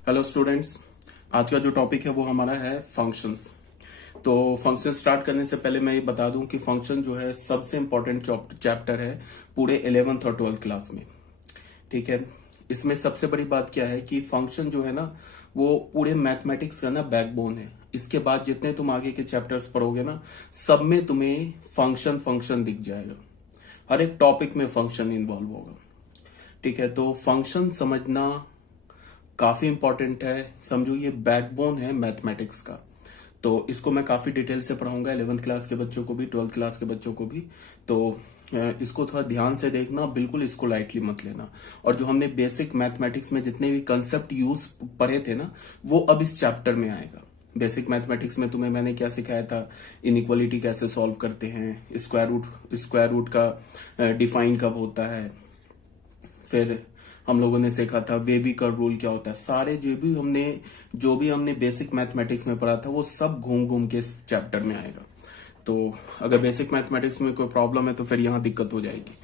Hello students, आज का जो टॉपिक है वो हमारा है फंक्शंस। तो फंक्शन स्टार्ट करने से पहले मैं ये बता दूं कि फंक्शन जो है सबसे इंपॉर्टेंट चैप्टर है पूरे 11th और 12th क्लास में। ठीक है, इसमें सबसे बड़ी बात क्या है कि फंक्शन जो है ना वो पूरे मैथमेटिक्स का ना बैकबोन है। इसके बाद जितने तुम आगे के चैप्टर्स पढ़ोगे ना, सब में तुम्हें फंक्शन फंक्शन दिख जाएगा। हर एक टॉपिक में फंक्शन इन्वॉल्व होगा। ठीक है, तो फंक्शन समझना काफी इंपॉर्टेंट है। समझो ये बैकबोन है मैथमेटिक्स का। तो इसको मैं काफी डिटेल से पढ़ाऊंगा 11th क्लास के बच्चों को भी, 12th क्लास के बच्चों को भी। तो इसको थोड़ा ध्यान से देखना, बिल्कुल इसको लाइटली मत लेना। और जो हमने बेसिक मैथमेटिक्स में जितने भी कंसेप्ट यूज पढ़े थे ना, वो अब इस चैप्टर में आएगा। बेसिक मैथमेटिक्स में तुम्हें मैंने क्या सिखाया था, इनइक्वालिटी कैसे सॉल्व करते हैं, स्क्वायर रूट का डिफाइन कब होता है, फिर हम लोगों ने सीखा था वेबी कर्व रूल क्या होता है। सारे जो भी हमने बेसिक मैथमेटिक्स में पढ़ा था वो सब घूम घूम के इस चैप्टर में आएगा। तो अगर बेसिक मैथमेटिक्स में कोई प्रॉब्लम है तो फिर यहाँ दिक्कत हो जाएगी।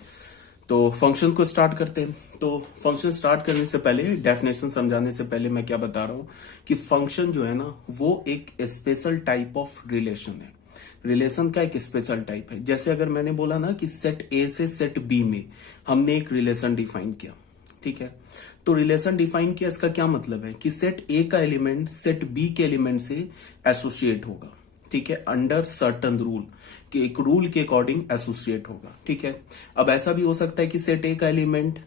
तो फंक्शन को स्टार्ट करते हैं। तो फंक्शन स्टार्ट करने से पहले, डेफिनेशन समझाने से पहले मैं क्या बता रहा हूं कि फंक्शन जो है ना वो एक स्पेशल टाइप ऑफ रिलेशन है। रिलेशन का एक स्पेशल टाइप है। जैसे अगर मैंने बोला ना कि सेट ए से सेट बी में हमने एक रिलेशन डिफाइन किया, ठीक है, तो रिलेशन डिफाइन किया, इसका क्या मतलब है कि सेट ए का एलिमेंट सेट बी के एलिमेंट से एसोसिएट होगा। ठीक है, अंडर सर्टन रूल, कि एक रूल के अकॉर्डिंग एसोसिएट होगा। ठीक है, अब ऐसा भी हो सकता है कि सेट ए का एलिमेंट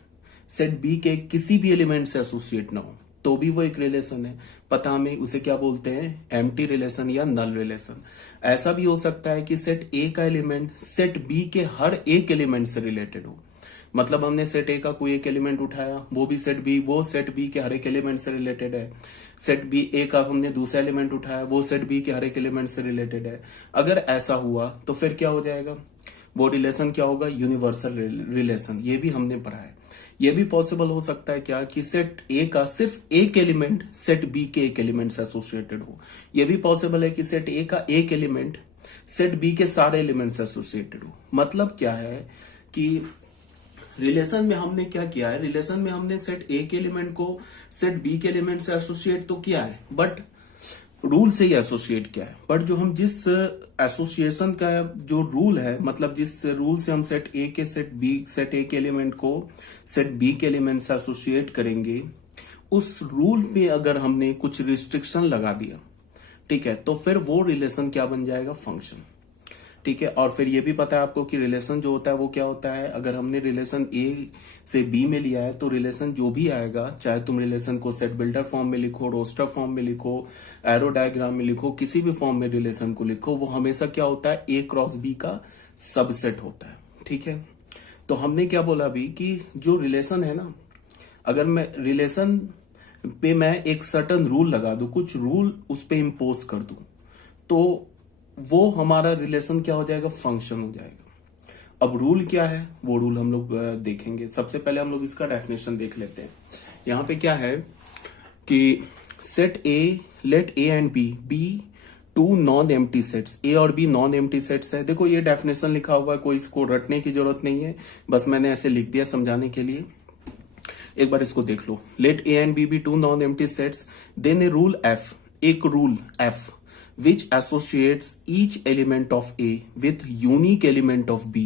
सेट बी के किसी भी एलिमेंट से एसोसिएट ना हो, तो भी वो एक रिलेशन है। पता हमें उसे क्या बोलते हैं, एम्प्टी रिलेशन या नल रिलेशन। ऐसा भी हो सकता है कि सेट ए का एलिमेंट सेट बी के हर एक एलिमेंट से रिलेटेड हो। मतलब हमने सेट ए का कोई एक एलिमेंट उठाया, वो भी सेट बी, वो सेट बी के हर एक एलिमेंट से रिलेटेड है। सेट बी ए का हमने दूसरा एलिमेंट उठाया, वो सेट बी के हर एक एलिमेंट से रिलेटेड है। अगर ऐसा हुआ तो फिर क्या हो जाएगा, वो रिलेशन क्या होगा, यूनिवर्सल रिलेशन। ये भी हमने पढ़ा है। ये भी पॉसिबल हो सकता है क्या कि सेट ए का सिर्फ एक एलिमेंट सेट बी के एक एलिमेंट से एसोसिएटेड हो। यह भी पॉसिबल है कि सेट ए का एक एलिमेंट सेट बी के सारे एलिमेंट से एसोसिएटेड हो। मतलब क्या है कि रिलेशन में हमने क्या किया है, रिलेशन में हमने सेट ए के एलिमेंट को सेट बी के एलिमेंट से एसोसिएट तो किया है, बट रूल से ही एसोसिएट किया है। बट जो हम जिस एसोसिएशन का जो रूल है, मतलब जिस रूल से हम सेट ए के एलिमेंट को सेट बी के एलिमेंट से एसोसिएट करेंगे, उस रूल में अगर हमने कुछ रिस्ट्रिक्शन लगा दिया, ठीक है, तो फिर वो रिलेशन क्या बन जाएगा, फंक्शन। ठीक है, और फिर ये भी पता है आपको कि रिलेशन जो होता है वो क्या होता है। अगर हमने रिलेशन ए से बी में लिया है तो रिलेशन जो भी आएगा, चाहे तुम रिलेशन को सेट बिल्डर फॉर्म में लिखो, रोस्टर फॉर्म में लिखो, एरो डायग्राम में लिखो, किसी भी फॉर्म में रिलेशन को लिखो, वो हमेशा क्या होता है, ए क्रॉस बी का सबसेट होता है। ठीक है, तो हमने क्या बोला अभी कि जो रिलेशन है ना, अगर मैं रिलेशन पे मैं एक सर्टन रूल लगा दूं, कुछ रूल उस पे इम्पोज कर दूं, तो वो हमारा रिलेशन क्या हो जाएगा, फंक्शन हो जाएगा। अब रूल क्या है, वो रूल हम लोग देखेंगे। सबसे पहले हम लोग इसका डेफिनेशन देख लेते हैं। यहां पे क्या है कि set A, let A and B be two non empty sets. A और बी नॉन एम्प्टी सेट्स है। देखो ये डेफिनेशन लिखा हुआ है, कोई इसको रटने की जरूरत नहीं है, बस मैंने ऐसे लिख दिया समझाने के लिए। एक बार इसको देख लो, let A and B two non empty sets, then a rule f, एक rule f which associates each element of A with unique element of B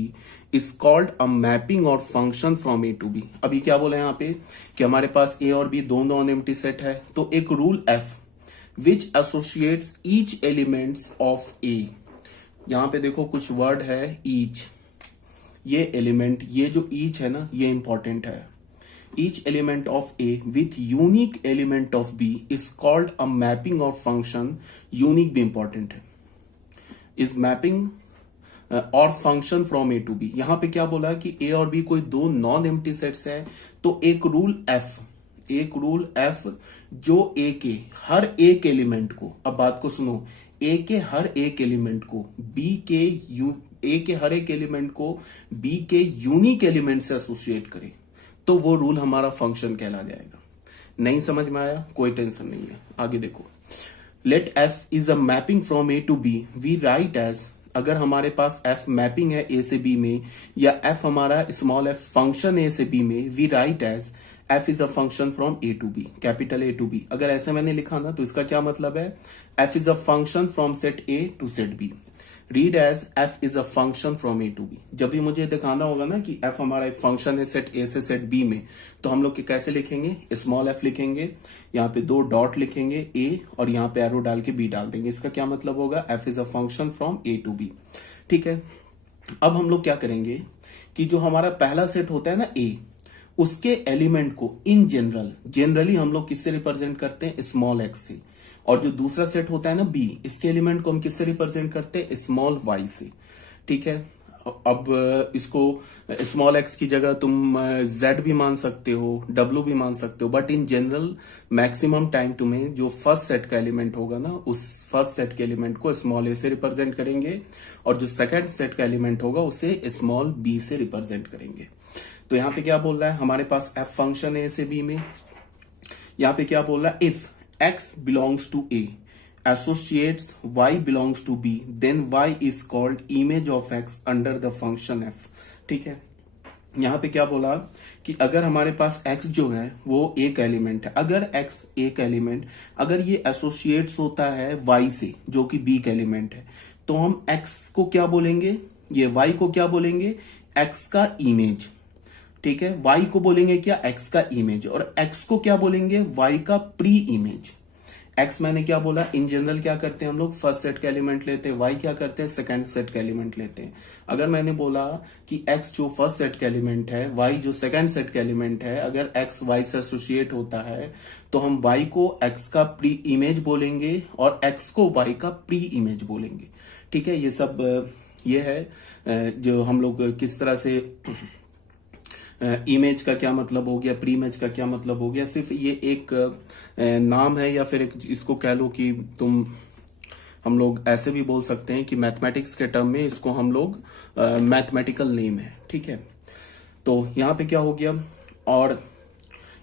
is called a mapping or function from A to B। अभी क्या बोला यहाँ पे कि हमारे पास A और B दो नॉन एम्प्टी सेट है, तो एक rule F which associates each elements of A, यहाँ पे देखो कुछ वर्ड है each, ये एलिमेंट, ये जो each है ना, ये इंपॉर्टेंट है। Each element of A with unique element of B is called a mapping of function। unique भी important है। is mapping और function from A to B। यहां पे क्या बोला कि A और B कोई दो नॉन एम्प्टी सेट्स है, तो एक रूल F जो A के हर एक एलिमेंट को, अब बात को सुनो, A के हर एक एलिमेंट को A के हर एक एलिमेंट को B के यूनिक एलिमेंट से एसोसिएट करे, तो वो रूल हमारा फंक्शन कहला जाएगा। नहीं समझ में आया, कोई टेंशन नहीं है, आगे देखो। Let F is a mapping from A to B, we write as अगर हमारे पास f मैपिंग है a से b में, या f हमारा स्मॉल f फंक्शन a से b में, we write as f is a function from a to b, capital A to b। अगर ऐसे मैंने लिखा ना तो इसका क्या मतलब है, f is a function from set a to set b। Read as f is a function from a to b। जब भी मुझे दिखाना होगा ना कि f हमारा एक फंक्शन है सेट a से सेट b में, तो हम लोग कैसे लिखेंगे, स्मॉल f लिखेंगे, यहाँ पे 2 डॉट लिखेंगे a और यहाँ पे एरो डाल के b डाल देंगे। इसका क्या मतलब होगा, f is a function from a to b। ठीक है, अब हम लोग क्या करेंगे कि जो हमारा पहला सेट होता है ना a, उसके एलिमेंट को इन जनरली हम लोग किससे रिप्रेजेंट करते हैं, स्मॉल x से। और जो दूसरा सेट होता है ना b, इसके एलिमेंट को हम किससे रिप्रेजेंट करते हैं, स्मॉल y से। ठीक है, अब इसको स्मॉल x की जगह तुम z भी मान सकते हो, w भी मान सकते हो, but in general maximum time तुम्हें जो फर्स्ट सेट का एलिमेंट होगा ना, उस फर्स्ट सेट के एलिमेंट को स्मॉल a से रिप्रेजेंट करेंगे, और जो सेकंड सेट का एलिमेंट होगा उसे स्मॉल b से रिप्रेजेंट करेंगे। तो यहाँ पे क्या बोल रहा है, हमारे पास f फंक्शन है a से b में, यहाँ पे क्या बोल रहा है, if x belongs to a associates y belongs to b, then y is called image of x under the function f। ठीक है, यहाँ पे क्या बोला कि अगर हमारे पास x जो है वो एक एलिमेंट है, अगर x एक एलिमेंट अगर ये एसोसिएट्स होता है y से जो कि b का एलिमेंट है, तो हम x को क्या बोलेंगे, ये y को क्या बोलेंगे, x का इमेज। ठीक है, y को बोलेंगे क्या, x का इमेज, और x को क्या बोलेंगे, y का प्री इमेज। x मैंने क्या बोला, इन जनरल क्या करते हैं हम लोग, फर्स्ट सेट का एलिमेंट लेते हैं, y क्या करते हैं, सेकंड सेट का एलिमेंट लेते हैं। अगर मैंने बोला कि x जो फर्स्ट सेट का एलिमेंट है, y जो सेकंड सेट का एलिमेंट है, अगर x y से एसोसिएट होता है तो हम y को x का प्री इमेज बोलेंगे और x को y का प्री इमेज बोलेंगे। ठीक है, ये सब ये है जो हम लोग किस तरह से इमेज का क्या मतलब हो गया, प्री इमेज का क्या मतलब हो गया, सिर्फ ये एक नाम है, या फिर एक इसको कह लो कि हम लोग ऐसे भी बोल सकते हैं कि मैथमेटिक्स के टर्म में इसको हम लोग मैथमेटिकल नेम है। ठीक है, तो यहाँ पे क्या हो गया, और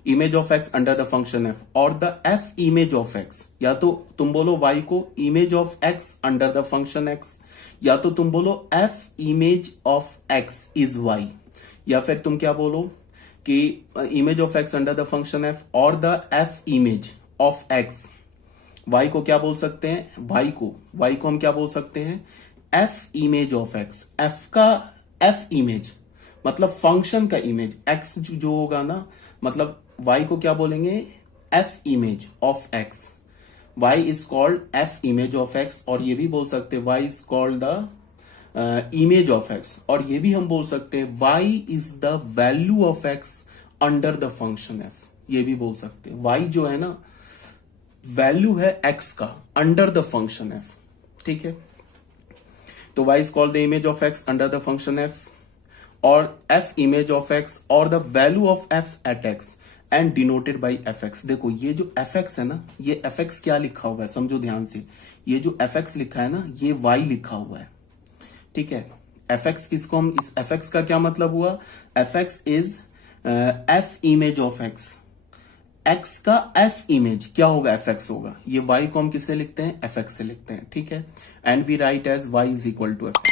image of x under the function f, और the f image of x, या तो तुम बोलो y को image of x under the function x, या तो तुम बोलो f image of x is y, या फिर तुम क्या बोलो कि image of x under the function f और the f image of x. y को क्या बोल सकते हैं, y को हम क्या बोल सकते हैं, F image of x. F का एफ इमेज मतलब फंक्शन का इमेज, x जो होगा ना, मतलब y को क्या बोलेंगे, F image of x। y is called F image of x, और ये भी बोल सकते हैं y is called the image of x, और ये भी हम बोल सकते हैं y is the value of x under the function f। ये भी बोल सकते हैं y जो है ना वैल्यू है x का अंडर द फंक्शन f। ठीक है, तो y is called the image of x under the function f, और f इमेज ऑफ x और the value of f at x and denoted by fx। देखो ये जो fx है ना, ये fx क्या लिखा हुआ है, समझो ध्यान से, ये जो fx लिखा है ना, ये y लिखा हुआ है। ठीक है, fx किसको हम, इस fx का क्या मतलब हुआ, fx is f image of x, x का f इमेज क्या होगा, fx होगा। ये y को हम किससे लिखते हैं, fx से लिखते हैं। ठीक है, and we write as y is equal to fx।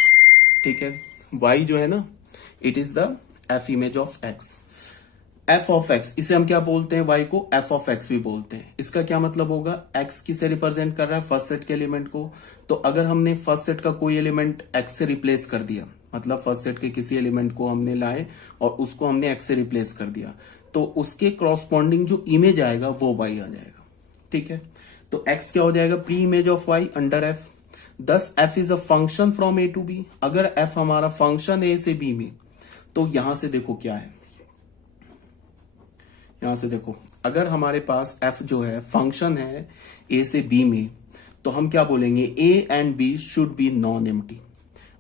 ठीक है, y जो है ना, it is the f image of x। f of x, इसे हम क्या बोलते हैं, y को f ऑफ x भी बोलते हैं। इसका क्या मतलब होगा, x किसे रिप्रेजेंट कर रहा है, फर्स्ट सेट के एलिमेंट को। तो अगर हमने फर्स्ट सेट का कोई एलिमेंट x से रिप्लेस कर दिया, मतलब फर्स्ट सेट के किसी एलिमेंट को हमने लाए और उसको हमने x से रिप्लेस कर दिया, तो उसके क्रॉसपॉन्डिंग जो इमेज आएगा वो y आ जाएगा। ठीक है, तो x क्या हो जाएगा, pre image of y under f। Thus f is a function from a to b। अगर f हमारा फंक्शन a से b में, तो यहां से देखो क्या है, यहां से देखो, अगर हमारे पास f जो है फंक्शन है a से b में, तो हम क्या बोलेंगे, a and b should be non empty.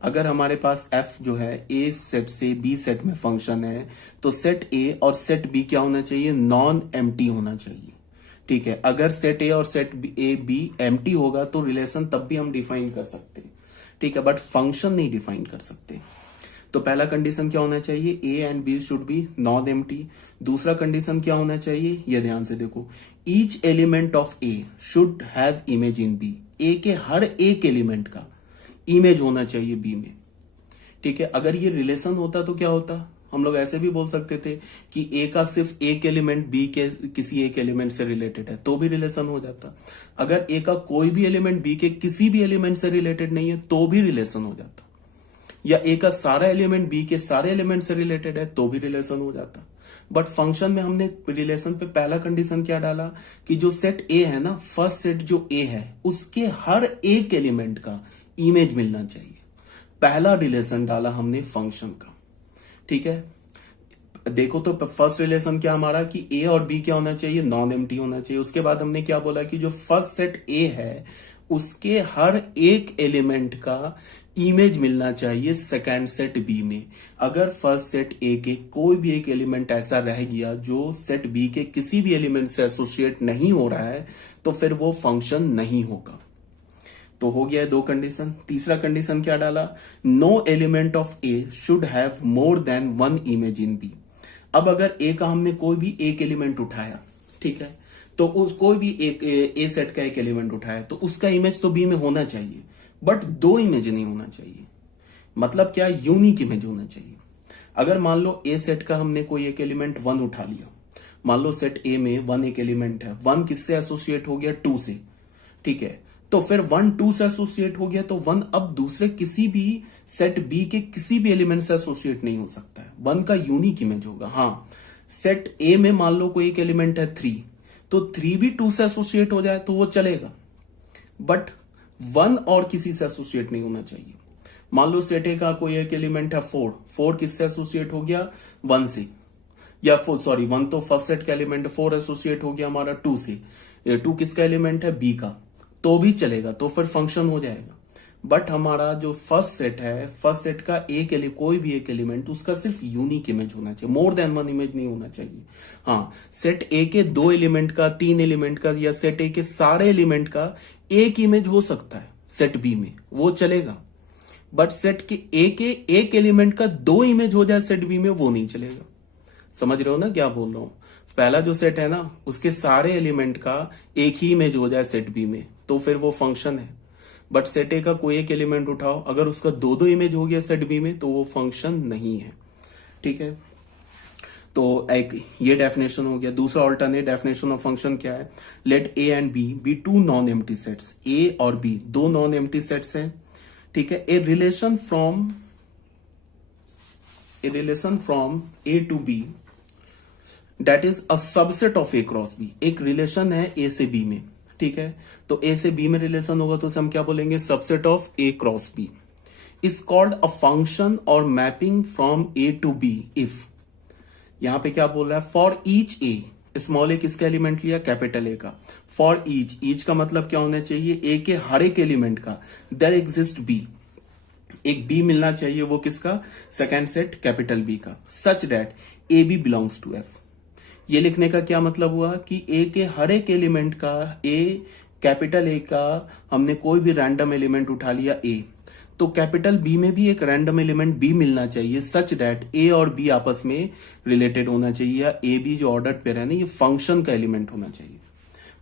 अगर हमारे पास f जो है a सेट से b सेट में फंक्शन है, तो सेट a और सेट b क्या होना चाहिए, नॉन एम्प्टी होना चाहिए। ठीक है, अगर सेट a और सेट a b एम्प्टी होगा तो रिलेशन तब भी हम डिफाइन कर सकते हैं। ठीक है, बट फंक्शन नहीं डिफाइन कर सकते। तो पहला कंडीशन क्या होना चाहिए, a and b should be non empty. दूसरा कंडीशन क्या होना चाहिए, ये ध्यान से देखो, each element of a should have image in b। a के हर एक एलिमेंट का इमेज होना चाहिए बी में। ठीक है, अगर ये रिलेशन होता तो क्या होता, हम लोग ऐसे भी बोल सकते थे कि ए का सिर्फ एक एलिमेंट बी के किसी एक एलिमेंट से रिलेटेड है तो भी रिलेशन हो जाता। अगर ए का कोई भी एलिमेंट बी के किसी भी एलिमेंट से रिलेटेड नहीं है तो भी रिलेशन हो जाता, या ए का सारा एलिमेंट बी के सारे एलिमेंट से रिलेटेड है तो भी रिलेशन हो जाता। बट फंक्शन में हमने रिलेशन पे पहला कंडीशन क्या डाला कि जो सेट ए है ना, फर्स्ट सेट जो ए है उसके हर एक एलिमेंट का इमेज मिलना चाहिए। पहला रिलेशन डाला हमने फंक्शन का। ठीक है, देखो तो फर्स्ट रिलेशन क्या हमारा कि ए और बी क्या होना चाहिए, नॉन एम्प्टी होना चाहिए। उसके बाद हमने क्या बोला कि जो फर्स्ट सेट ए है उसके हर एक एलिमेंट का इमेज मिलना चाहिए सेकंड सेट बी में। अगर फर्स्ट सेट ए के कोई भी एक एलिमेंट ऐसा रह गया जो सेट बी के किसी भी एलिमेंट से एसोसिएट नहीं हो रहा है तो फिर वो फंक्शन नहीं होगा। तो हो गया है दो कंडीशन। तीसरा कंडीशन क्या डाला, no element of A should have more than one image in B. अब अगर ए का हमने कोई भी एक एलिमेंट उठाया, ठीक है, तो उस कोई भी एक ए सेट का एक एलिमेंट उठाया तो उसका इमेज तो बी में होना चाहिए, बट दो इमेज नहीं होना चाहिए। मतलब क्या, यूनिक इमेज होना चाहिए। अगर मान लो ए सेट का हमने कोई एक एलिमेंट वन उठा लिया, मान लो सेट ए में वन एक एलिमेंट है, वन किससे एसोसिएट हो गया, टू से। ठीक है, तो फिर वन टू से एसोसिएट हो गया तो वन अब दूसरे किसी भी सेट बी के किसी भी एलिमेंट से एसोसिएट नहीं हो सकता है, वन का यूनिक इमेज होगा। हाँ, सेट ए में मान लो कोई एक एलिमेंट है थ्री, तो थ्री भी टू से एसोसिएट हो जाए तो वो चलेगा, बट वन और किसी से एसोसिएट नहीं होना चाहिए। मान लो सेट ए का कोई एक एलिमेंट है फोर, फोर किससे एसोसिएट हो गया, वन से, या सॉरी वन तो फर्स्ट सेट का एलिमेंट, फोर एसोसिएट हो गया हमारा टू से, टू किसका एलिमेंट है, बी का, तो भी चलेगा, तो फिर फंक्शन हो जाएगा। बट हमारा जो फर्स्ट सेट है, फर्स्ट सेट का एक कोई भी एक एलिमेंट उसका सिर्फ यूनिक इमेज होना चाहिए, मोर देन वन इमेज नहीं होना चाहिए। हाँ, सेट ए के दो एलिमेंट का, तीन एलिमेंट का, या सेट ए के सारे एलिमेंट का एक इमेज हो सकता है सेट बी में, वो चलेगा। बट सेट के ए के एक एलिमेंट का दो इमेज हो जाए सेट बी में, वो नहीं चलेगा। समझ रहे हो ना क्या बोल रहा हूं। पहला जो सेट है ना, उसके सारे एलिमेंट का एक ही इमेज हो जाए सेट बी में तो फिर वो फंक्शन है। बट सेट ए का कोई एक एलिमेंट उठाओ, अगर उसका दो दो इमेज हो गया सेट बी में तो वो फंक्शन नहीं है। ठीक है, तो एक ये डेफिनेशन हो गया। दूसरा ऑल्टरनेट डेफिनेशन ऑफ फंक्शन क्या है, let A and B be two non empty sets. A और बी दो नॉन एम्प्टी सेट्स हैं। ठीक है, a relation from A to B that is a subset of A cross B. एक relation है A से बी में। ठीक है, तो ए से बी में रिलेशन होगा तो उसे हम क्या बोलेंगे, subset of A cross B is called a function और mapping from A to B if. यहां पे क्या बोल रहा है, for each a, small a किसका एलिमेंट लिया, कैपिटल ए का। फॉर ईच का मतलब क्या होना चाहिए, ए के हर एक एलिमेंट का देयर एग्जिस्ट बी, एक बी मिलना चाहिए, वो किसका, सेकेंड सेट कैपिटल बी का, such that A B belongs to F. ये लिखने का क्या मतलब हुआ कि ए के हर एक एलिमेंट का, ए कैपिटल ए का हमने कोई भी रैंडम एलिमेंट उठा लिया ए, तो कैपिटल बी में भी एक रैंडम एलिमेंट बी मिलना चाहिए, सच दैट ए और बी आपस में रिलेटेड होना चाहिए, या ए बी जो ऑर्डर पेयर है ना, ये फंक्शन का एलिमेंट होना चाहिए।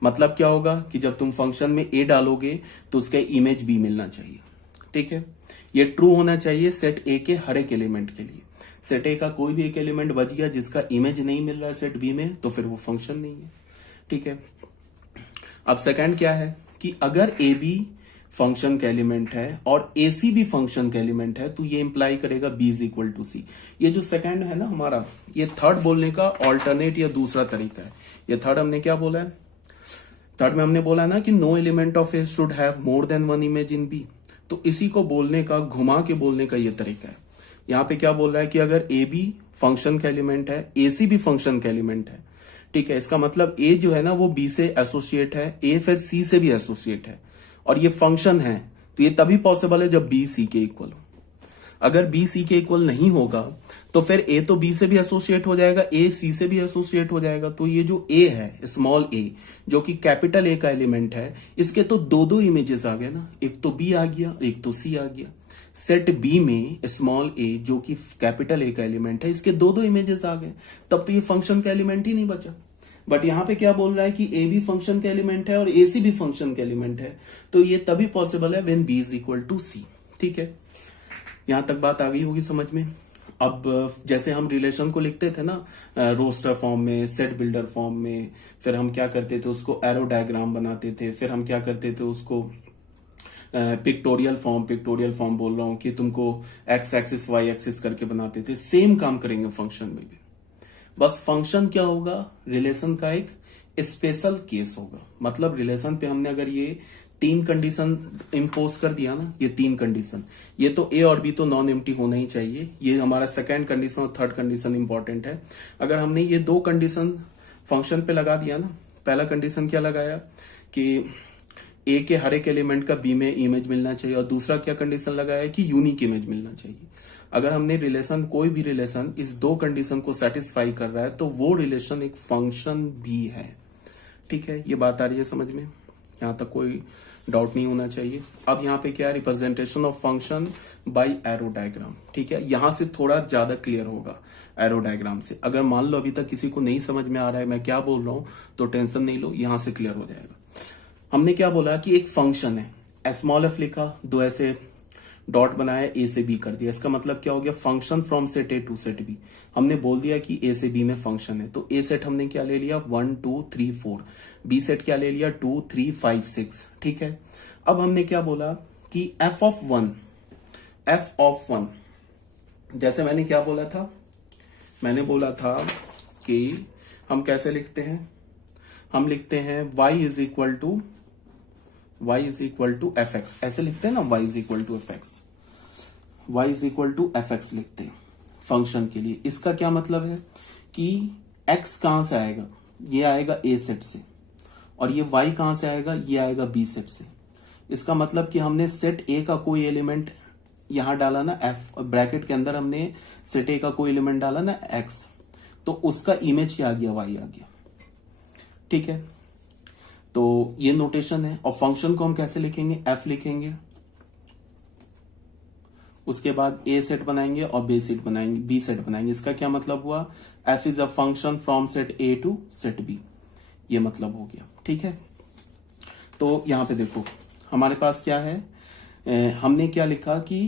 मतलब क्या होगा कि जब तुम फंक्शन में ए डालोगे तो उसका इमेज बी मिलना चाहिए। ठीक है, ये ट्रू होना चाहिए सेट ए के हर एक एलिमेंट के लिए। सेट ए का कोई भी एक एलिमेंट बच गया जिसका इमेज नहीं मिल रहा है सेट बी में तो फिर वो फंक्शन नहीं है। ठीक है, अब सेकंड क्या है कि अगर ए बी फंक्शन का एलिमेंट है और ए सी भी फंक्शन का एलिमेंट है तो ये इंप्लाई करेगा बी इज इक्वल टू सी। ये जो सेकंड है ना हमारा, ये थर्ड बोलने का ऑल्टरनेट या दूसरा तरीका है। ये थर्ड हमने क्या बोला है, थर्ड में हमने बोला ना कि no element of A should have more than one image in B, तो इसी को बोलने का, घुमा के बोलने का ये तरीका है। यहां पे क्या बोल रहा है कि अगर ए बी फंक्शन का एलिमेंट है, ए सी भी फंक्शन का एलिमेंट है, ठीक है, इसका मतलब ए जो है ना वो बी से एसोसिएट है, ए फिर सी से भी एसोसिएट है, और ये फंक्शन है, तो ये तभी पॉसिबल है जब बी सी के इक्वल हो। अगर बी सी के इक्वल नहीं होगा तो फिर ए तो बी से भी एसोसिएट हो जाएगा, ए सी से भी एसोसिएट हो जाएगा, तो ये जो ए है स्मॉल ए जो कि कैपिटल ए का एलिमेंट है, इसके तो दो दो इमेजेस आ गए ना, एक तो बी आ गया, एक तो सी आ गया। सेट बी में स्मॉल ए जो कि कैपिटल ए का एलिमेंट है, इसके दो दो इमेजेस आ गए, तब तो ये फंक्शन का एलिमेंट ही नहीं बचा। बट यहां पे क्या बोल रहा है कि ए भी फंक्शन का एलिमेंट है और ए सी भी फंक्शन का एलिमेंट है, तो ये तभी पॉसिबल है when B is equal to C. ठीक है, यहां तक बात आ गई होगी समझ में। अब जैसे हम रिलेशन को लिखते थे ना रोस्टर फॉर्म में, सेट बिल्डर फॉर्म में, फिर हम क्या करते थे उसको एरो डायग्राम बनाते थे, फिर हम क्या करते थे उसको पिक्टोरियल फॉर्म बोल रहा हूं कि तुमको एक्स एक्सिस वाई एक्सिस करके बनाते थे। सेम काम करेंगे फंक्शन में भी, बस फंक्शन क्या होगा, रिलेशन का एक स्पेशल केस होगा। मतलब रिलेशन पे हमने अगर ये 3 कंडीशन इम्पोज कर दिया ना, ये 3 कंडीशन, ये तो ए और बी तो नॉन एम्प्टी होना ही चाहिए, ये हमारा सेकंड कंडीशन और थर्ड कंडीशन इंपॉर्टेंट है। अगर हमने ये 2 कंडीशन फंक्शन पे लगा दिया ना, पहला कंडीशन क्या लगाया कि ए के हर एक एलिमेंट का बी में इमेज मिलना चाहिए, और दूसरा क्या कंडीशन लगाया कि यूनिक इमेज मिलना चाहिए। अगर हमने रिलेशन, कोई भी रिलेशन इस 2 कंडीशन को सेटिस्फाई कर रहा है तो वो रिलेशन एक फंक्शन भी है। ठीक है, ये बात आ रही है समझ में, यहां तक कोई डाउट नहीं होना चाहिए। अब यहाँ पे क्या है, representation of function by arrow diagram. ठीक है, यहां से थोड़ा ज्यादा क्लियर होगा एरो डायग्राम से। अगर मान लो अभी तक किसी को नहीं समझ में आ रहा है मैं क्या बोल रहा हूं, तो टेंशन नहीं लो, यहां से क्लियर हो जाएगा। हमने क्या बोला कि एक फंक्शन है, स्मॉल एफ लिखा, 2 ऐसे डॉट बनाया, ए से बी कर दिया, इसका मतलब क्या हो गया, function from set A to set B. हमने बोल दिया कि ए से बी में फंक्शन है, तो ए सेट हमने क्या ले लिया 1 2 3 4, बी सेट क्या ले लिया 2 3 5 6। ठीक है, अब हमने क्या बोला कि एफ ऑफ वन, जैसे मैंने क्या बोला था, मैंने बोला था कि हम कैसे लिखते हैं, हम लिखते हैं y is equal to F X, ऐसे लिखते हैं ना, y is equal to F X लिखते हैं फंक्शन के लिए। इसका क्या मतलब है कि x कहां से आएगा, ये आएगा a सेट से, और ये y कहां से आएगा, ये आएगा b सेट से। इसका मतलब कि हमने सेट a का कोई एलिमेंट यहां डाला ना, f ब्रैकेट के अंदर हमने सेट a का कोई एलिमेंट डाला ना x, तो उसका इमेज क्या आ गया, y आ गया। ठीक है, तो ये नोटेशन है। और फंक्शन को हम कैसे लिखेंगे, f लिखेंगे, उसके बाद a सेट बनाएंगे और b सेट बनाएंगे। इसका क्या मतलब हुआ, f is a function from set a to set b, ये मतलब हो गया। ठीक है, तो यहां पे देखो हमारे पास क्या है, हमने क्या लिखा कि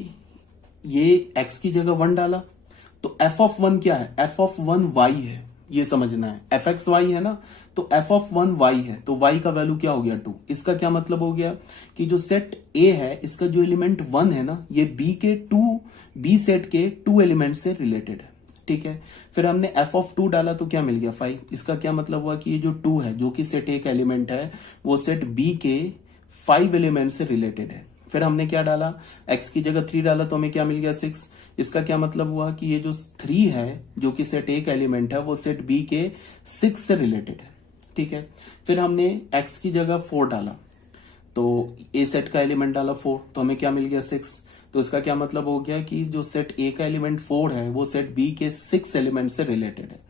ये x की जगह 1 डाला, तो f ऑफ 1 क्या है, f ऑफ 1 y है, ये समझना है। एफ एक्स वाई है ना, तो एफ ऑफ 1 वाई है, तो वाई का वैल्यू क्या हो गया 2। इसका क्या मतलब हो गया कि जो सेट ए है इसका जो एलिमेंट 1 है ना, ये बी सेट के 2 एलिमेंट से रिलेटेड है। ठीक है, फिर हमने एफ ऑफ 2 डाला तो क्या मिल गया 5। इसका क्या मतलब हुआ कि ये जो 2 है जो कि सेट ए का एलिमेंट है, वो सेट बी के 5 एलिमेंट से रिलेटेड है। फिर हमने क्या डाला, x की जगह 3 डाला तो हमें क्या मिल गया 6। इसका क्या मतलब हुआ कि ये जो 3 है जो कि सेट ए का एलिमेंट है, वो सेट बी के 6 से रिलेटेड है। ठीक है, फिर हमने x की जगह 4 डाला, तो ए सेट का एलिमेंट डाला 4, तो हमें क्या मिल गया 6। तो इसका क्या मतलब हो गया कि जो सेट ए का एलिमेंट 4 है वो सेट बी के 6 एलिमेंट से रिलेटेड है।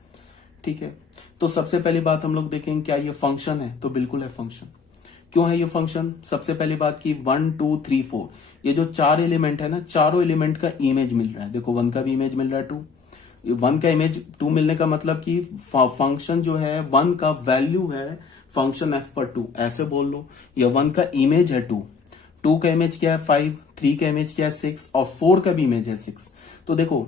ठीक है, तो सबसे पहली बात हम लोग देखेंगे क्या ये फंक्शन है, तो बिल्कुल है फंक्शन। क्यों है ये फंक्शन, सबसे पहली बात की 1 2 3 4, ये जो 4 एलिमेंट है ना, चारों एलिमेंट का इमेज मिल रहा है। देखो 1 का भी इमेज मिल रहा है, 1 का इमेज 2 मिलने का मतलब कि फंक्शन जो है 1 का वैल्यू है फंक्शन एफ पर 2, ऐसे बोल लो। या 1 का इमेज है 2 का इमेज क्या है 5, 3 का इमेज क्या है 6, और 4 का भी इमेज है 6। तो देखो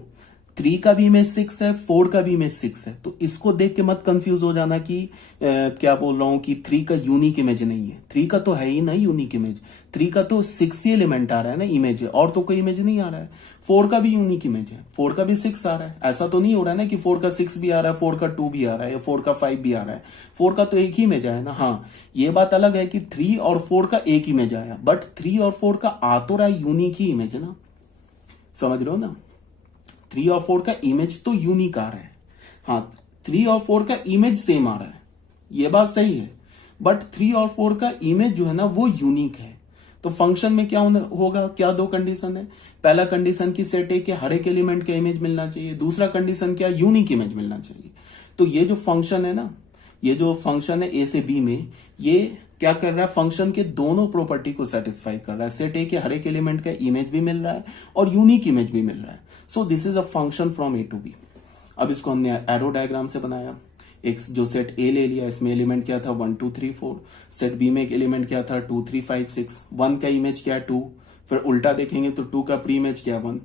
3 का भी इमेज 6 है, 4 का भी इमेज 6 है। तो इसको देख के मत कंफ्यूज हो जाना कि क्या बोल रहा हूं कि 3 का यूनिक इमेज नहीं है। 3 का तो है ही ना यूनिक इमेज, 3 का तो 6 ही एलिमेंट आ रहा है ना इमेज है, और तो कोई इमेज नहीं आ रहा है। 4 का भी यूनिक इमेज है, 4 का भी 6 आ रहा है। ऐसा तो नहीं हो रहा है ना कि 4 का 6 भी आ रहा है, 4 का 2 भी आ रहा है, या 4 का 5 भी आ रहा है। 4 का तो एक ही इमेज आया ना। हाँ, ये बात अलग है कि 3 और 4 का एक इमेज आया, बट 3 और 4 का आ तो रहा है यूनिक ही इमेज है ना, समझ रहे हो ना। 3 और 4 का इमेज तो यूनिक आ रहा है। हाँ, 3 और 4 का इमेज सेम आ रहा है, ये बात सही है, बट 3 और 4 का इमेज जो है ना वो यूनिक है। तो फंक्शन में क्या होगा, क्या 2 कंडीशन है। पहला कंडीशन की सेट ए के हर एक एलिमेंट का इमेज मिलना चाहिए, दूसरा कंडीशन क्या, यूनिक इमेज मिलना चाहिए। तो ये जो फंक्शन है ना, ये जो फंक्शन है ए से बी में, ये क्या कर रहा है, फंक्शन के दोनों प्रॉपर्टी को सेटिस्फाई कर रहा है। सेट ए के हर एक एलिमेंट का इमेज भी मिल रहा है और यूनिक इमेज भी मिल रहा है। So this is a function from A to B. अब इसको हमने एरो डायग्राम से बनाया। एक जो सेट ए ले लिया, इसमें एलिमेंट क्या था 1 2 3 4, सेट बी में एक एलिमेंट क्या था 2 3 5 6। 1 का इमेज क्या है 2, फिर उल्टा देखेंगे तो 2 का प्री इमेज क्या है 1,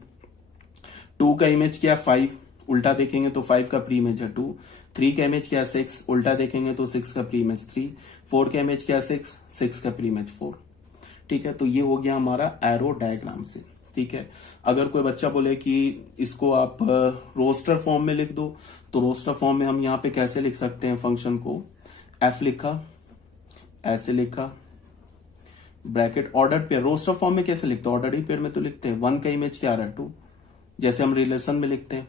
2 का इमेज क्या है 5, उल्टा देखेंगे तो 5 का प्री इमेज है 2, 3 का इमेज क्या है 6, उल्टा देखेंगे तो 6 का प्री इमेज 3, 4 का इमेज क्या है 6, 6 का प्री इमेज 4। ठीक है, तो ये हो गया हमारा एरो डायग्राम से। ठीक है, अगर कोई बच्चा बोले कि इसको आप रोस्टर फॉर्म में लिख दो, तो रोस्टर फॉर्म में हम यहाँ पे कैसे लिख सकते हैं फंक्शन को, एफ लिखा, ऐसे लिखा, bracket order pair. Roster form में कैसे लिखते हैं, ऑर्डर ही पेयर में तो लिखते हैं। 1 का इमेज क्या आ रहा है 2, जैसे हम रिलेशन में लिखते हैं।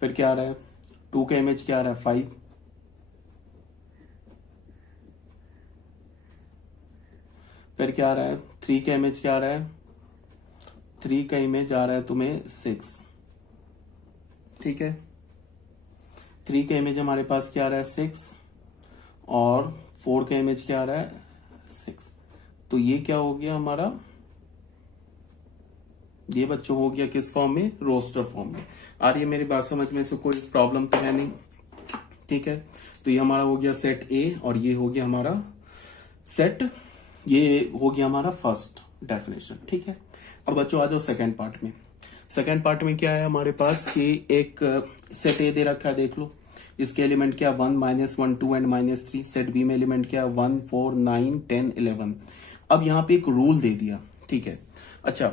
फिर क्या आ रहा है 2 का इमेज क्या आ रहा है 5, फिर क्या आ रहा है 3 का इमेज क्या आ रहा है, 3 का इमेज आ रहा है तुम्हें 6। ठीक है, 3 का इमेज हमारे पास क्या आ रहा है 6, और 4 का इमेज क्या आ रहा है 6। तो ये क्या हो गया हमारा, ये बच्चों हो गया किस फॉर्म में, रोस्टर फॉर्म में। आ रही है मेरी बात समझ में, से कोई प्रॉब्लम तो है नहीं। ठीक है, तो ये हमारा हो गया सेट ए, और ये हो गया हमारा सेट, ये हो गया हमारा फर्स्ट डेफिनेशन। ठीक है, अब बच्चों आ जाओ सेकंड पार्ट में। सेकंड पार्ट में क्या है हमारे पास कि एक सेट ए दे रखा है, देख लो। इसके एलिमेंट क्या 1, -1, 2 एंड -3। सेट बी में एलिमेंट क्या 1, 4, 9, 10, 11। अब यहाँ पे एक रूल दे दिया। ठीक है, अच्छा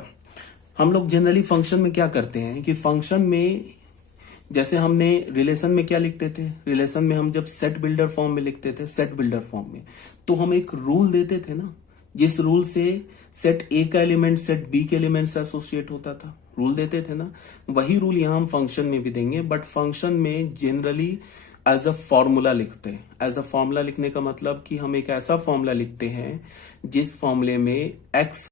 हम लोग जनरली फंक्शन में क्या करते हैं कि फंक्शन में जैसे हमने रिलेशन में क्या लिखते थे, रिलेशन में हम जब सेट बिल्डर फॉर्म में लिखते थे, सेट बिल्डर फॉर्म में, तो हम एक रूल देते थे ना, जिस रूल से सेट ए का एलिमेंट सेट बी के एलिमेंट से एसोसिएट होता था, रूल देते थे ना। वही रूल यहां हम फंक्शन में भी देंगे, बट फंक्शन में जनरली एज अ फॉर्मूला लिखते हैं। एज अ फॉर्मूला लिखने का मतलब कि हम एक ऐसा फॉर्मूला लिखते हैं जिस फॉर्मूले में एक्स